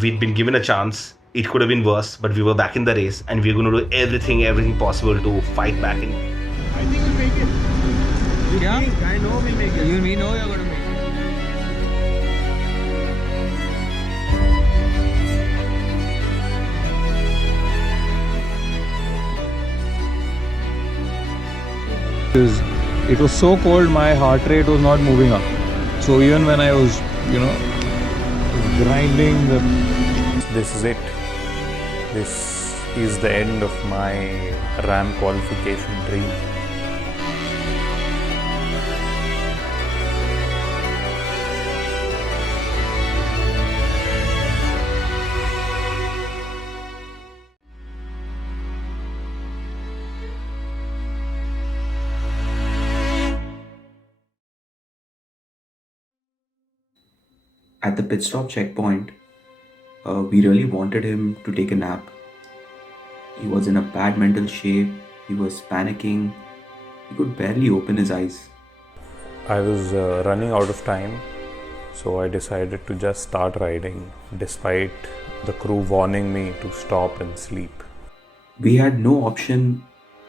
We'd been given a chance. It could have been worse, but we were back in the race, and we were going to do everything possible to fight back. And I think we'll make it. Yeah? I know we'll make it. We know you're going to make it. It was so cold, my heart rate was not moving up. So even when I was, grinding the... This is it. This is the end of my RAM qualification dream. At the pit stop checkpoint, we really wanted him to take a nap. He was in a bad mental shape, he was panicking, he could barely open his eyes. I was running out of time, so I decided to just start riding despite the crew warning me to stop and sleep. We had no option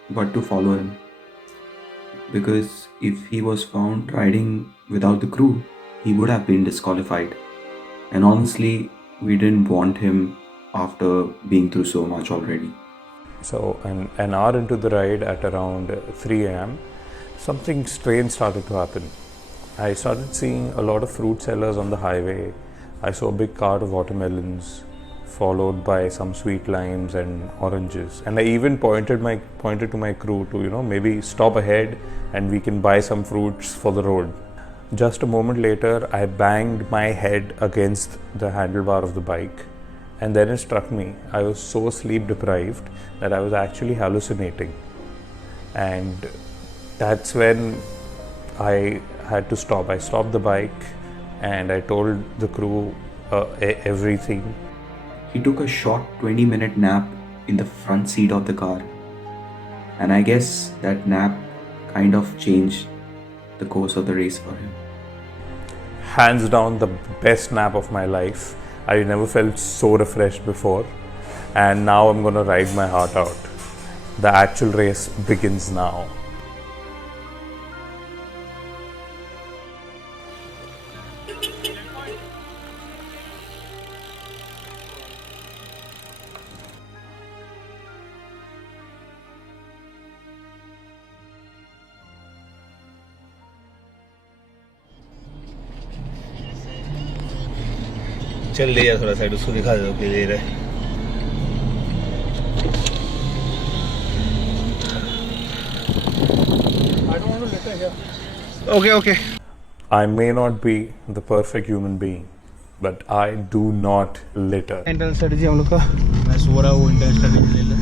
but to follow him, because if he was found riding without the crew, he would have been disqualified. And honestly, we didn't want him after being through so much already. So an hour into the ride at around 3 a.m., something strange started to happen. I started seeing a lot of fruit sellers on the highway. I saw a big cart of watermelons, followed by some sweet limes and oranges. And I even pointed to my crew to, maybe stop ahead and we can buy some fruits for the road. Just a moment later, I banged my head against the handlebar of the bike, and then it struck me. I was so sleep deprived that I was actually hallucinating. And that's when I had to stop. I stopped the bike and I told the crew everything. He took a short 20-minute nap in the front seat of the car. And I guess that nap kind of changed the course of the race for him. Hands down, the best nap of my life. I never felt so refreshed before. And now I'm going to ride my heart out. The actual race begins now. चल ले जा थोड़ा side, उसको दिखा दो कि दे रहा है. I don't want to litter here. Okay. I may not be the perfect human being, but I do not litter. Internal strategy हम लोग का. मैं सो रहा हूँ, इंटरनल स्ट्रेटजी ले ले.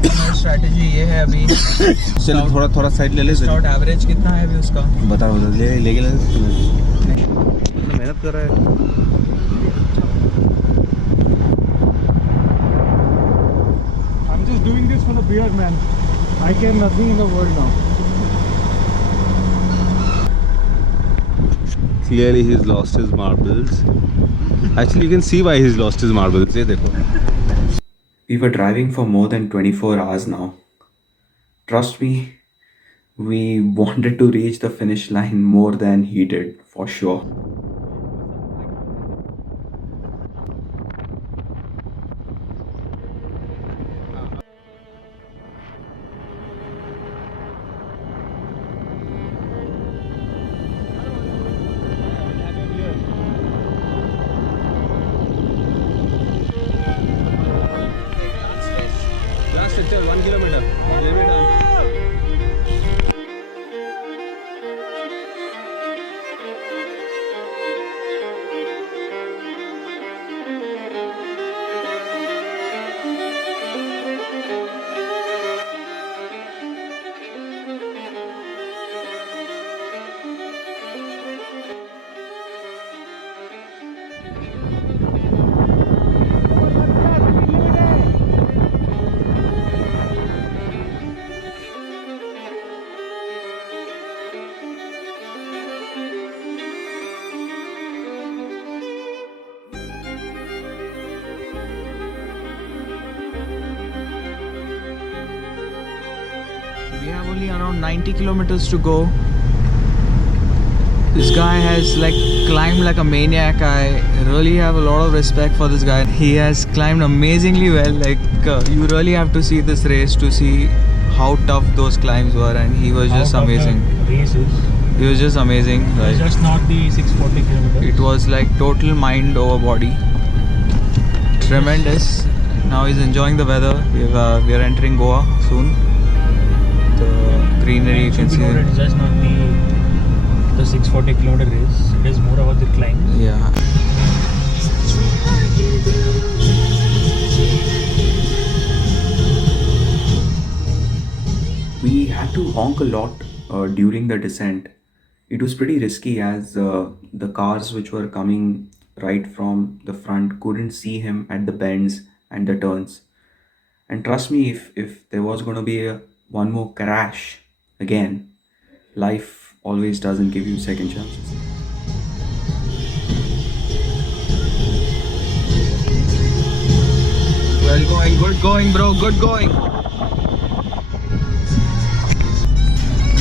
इंटरनल स्ट्रेटजी ये है अभी. चल थोड़ा साइड ले ले. स्टार्ट एवरेज कितना है अभी उसका? बता ले. मेहनत कर रहा है. I'm just doing this for the beard, man. I care nothing in the world now. Clearly he's lost his marbles. Actually, you can see why he's lost his marbles. ये देखो. We were driving for more than 24 hours now. Trust me, we wanted to reach the finish line more than he did, for sure. Last chal 1 kilometer. Limit on. only around 90 kilometers to go. This guy has like climbed like a maniac. I really have a lot of respect for this guy. He has climbed amazingly well. Like you really have to see this race to see how tough those climbs were, and he was just amazing. He was just amazing. Like, Just not the 640 kilometers. it was like total mind over body. Tremendous. Now he's enjoying the weather. We are entering Goa soon. The greenery, you can see. It's just not the 640 kilometer race. It is more about the climb. Yeah. We had to honk a lot during the descent. It was pretty risky as the cars which were coming right from the front couldn't see him at the bends and the turns. And trust me, if there was going to be one more crash again, life always doesn't give you second chances. Well going, good going, bro, good going.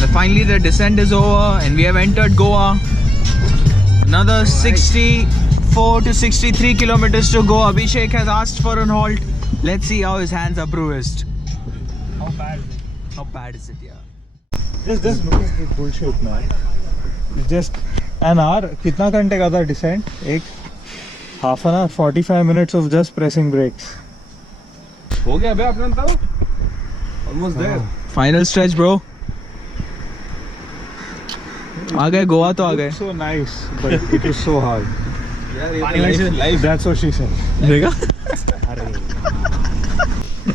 And finally, the descent is over, and we have entered Goa. Another 64 to 63 kilometers to go. Abhishek has asked for an halt. Let's see how his hands are bruised. How bad is it? How bad is it? Yeah. Just look at this bullshit, man. It's just an hour. कितना घंटे का था descent? Half an hour, 45 minutes of just pressing brakes. हो गया बे अपना तो almost there. Final stretch, bro. आ गए गोवा तो आ गए. So nice, but it was so hard. Life. That's what she said. देखा?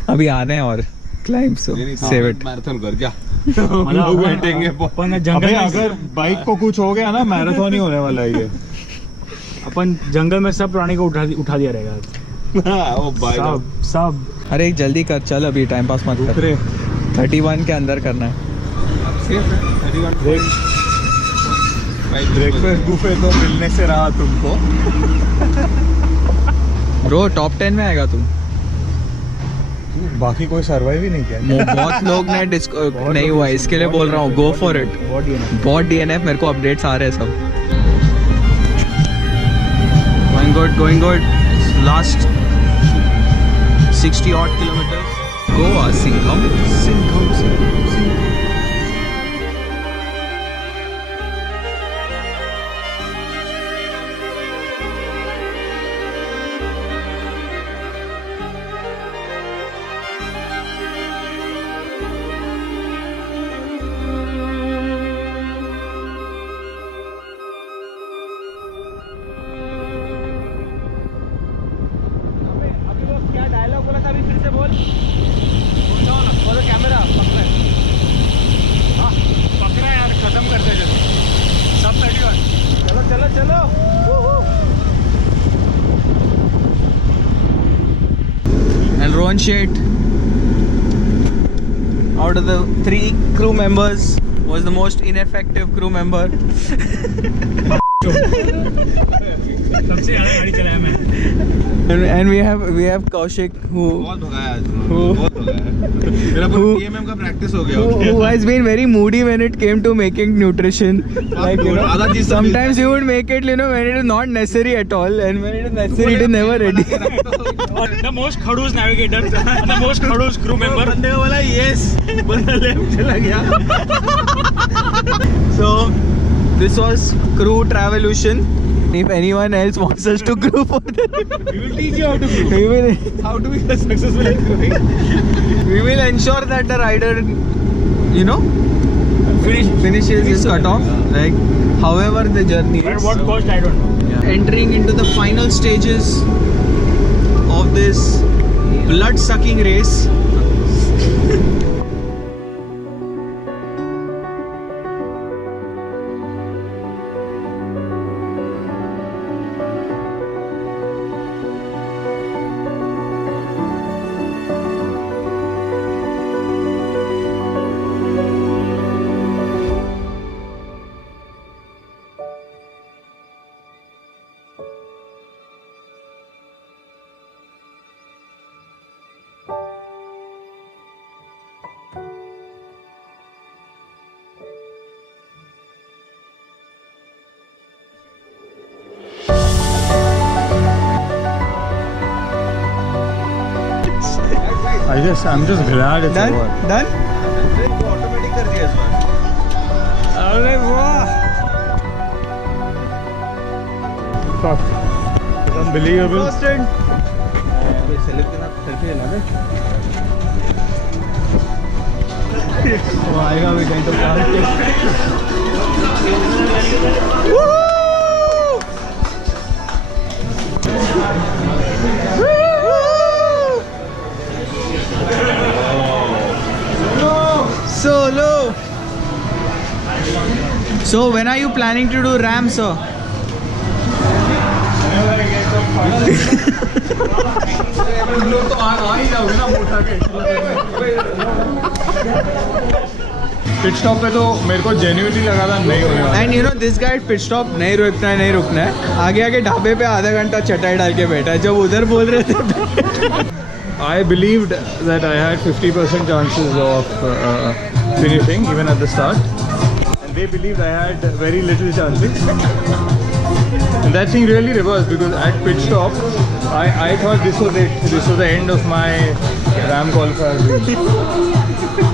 अभी आने हैं और climb so save it. Marathon कर जा. लोग बैठेंगे अपन जंगल अबे में अगर बाइक को कुछ हो गया ना मैराथन ही होने वाला है ये. अपन जंगल में सब प्राणी को उठा दिया रहेगा. ओ भाई. सब अरे जल्दी कर, चल अभी टाइम पास मत कर. 31 के अंदर करना है. ब्रेकफास्ट बुफे तो मिलने से रहा तुमको. ब्रो टॉप 10 में आएगा तुम. बाकी कोई सर्वाइव ही नहीं किया. बहुत लोग ने नहीं हुआ, इसके लिए बोल रहा हूँ, गो फॉर इट. बहुत DNF मेरे को अपडेट्स आ रहे हैं सब. Going good. Last 60 odd kilometers. Goa, Singham. पकड़ा यार, खत्म करते चलो. सब 31. चलो. And Rohan Sheth, out of the 3 crew members, was the most ineffective crew member. सबसे ज्यादा गाड़ी चलाया मैं. And we have Kaushik बहुत भगाया आज. बहुत भगाया. मेरा पूरा PMM का प्रैक्टिस हो गया. who has been very moody when it came to making nutrition. Like, you आधा know, cheese sometimes you would make it, you know, when it is not necessary at all, and when it is necessary, it is never ready. The most खड़ूस navigator, the most खड़ूस crew member. बंदे का बोला yes. बंदा left चला गया. So this was crew travelution. If anyone else wants us to crew further, We will teach you how to do. How to be successful at crewing. we will ensure that the rider, you know, finishes his cutoff. Like, however the journey At is. what cost, I don't know. Entering into the final stages of this blood-sucking race. I'm just glad it's Done? over. Done? Automatic कर दिया इस बार. अरे वाह! Fuck. It's unbelievable. वो आएगा भी कहीं तो प्लान के. Solo. So when are you planning to do RAM, sir? Pit stop पे तो मेरे को जेन्युइनली लगा था नहीं होने वाला. And you know this guy pit stop नहीं रुकना है. आगे आगे ढाबे पे आधा घंटा चटाई डाल के बैठा है. जब उधर बोल रहे थे I believed that I had 50% chances of finishing even at the start, and they believed I had very little chances. And that thing really reversed because at pit stop, I thought this was it. This was the end of my RAM qualifier dream.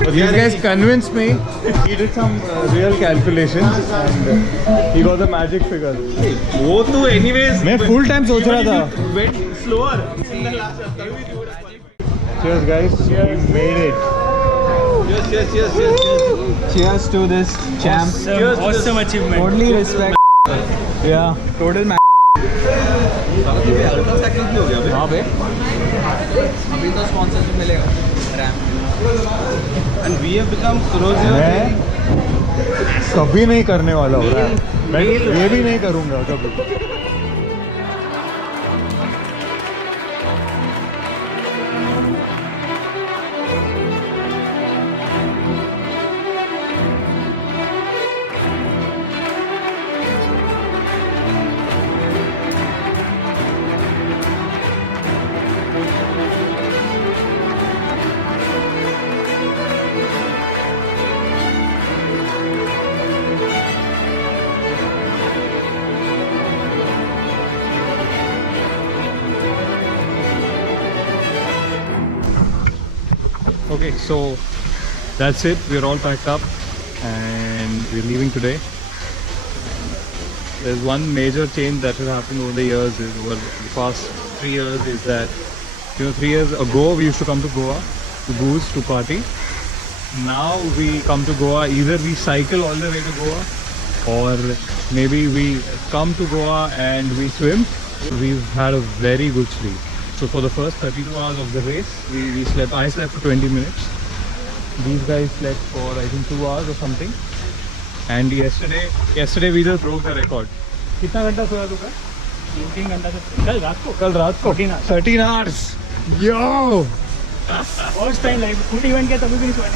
But these guys convinced me. He did some real calculations and he got the magic figure. वो तो anyways. मैं full time सोच रहा था. Went slower. Cheers, guys. We made it. cheers to this champ. Awesome achievement. Totally respect. Yeah, total man. हाँ बे. अभी तो sponsorship मिलेगा. And we have become closer. मैं कभी नहीं करने वाला हूँ यार. मैं ये भी नहीं करूँगा कभी. Okay, so that's it. We're all packed up and we're leaving today. There's one major change that has happened over the years, over the past 3 years, is that 3 years ago we used to come to Goa to booze, to party. Now we come to Goa, either we cycle all the way to Goa or maybe we come to Goa and we swim. We've had a very good sleep. So for the first 32 hours of the race, I slept for 20 minutes. These guys slept for I think 2 hours or something. And yesterday we just broke the record. कितना घंटा सोया तू? 3 घंटा से कल रात को 13 hours. Yo! First time life full event के तभी भी नहीं सोया.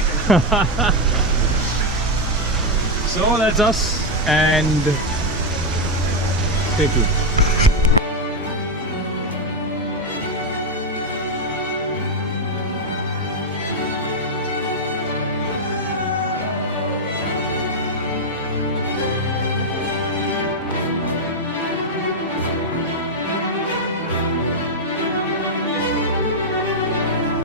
So that's us and stay tuned.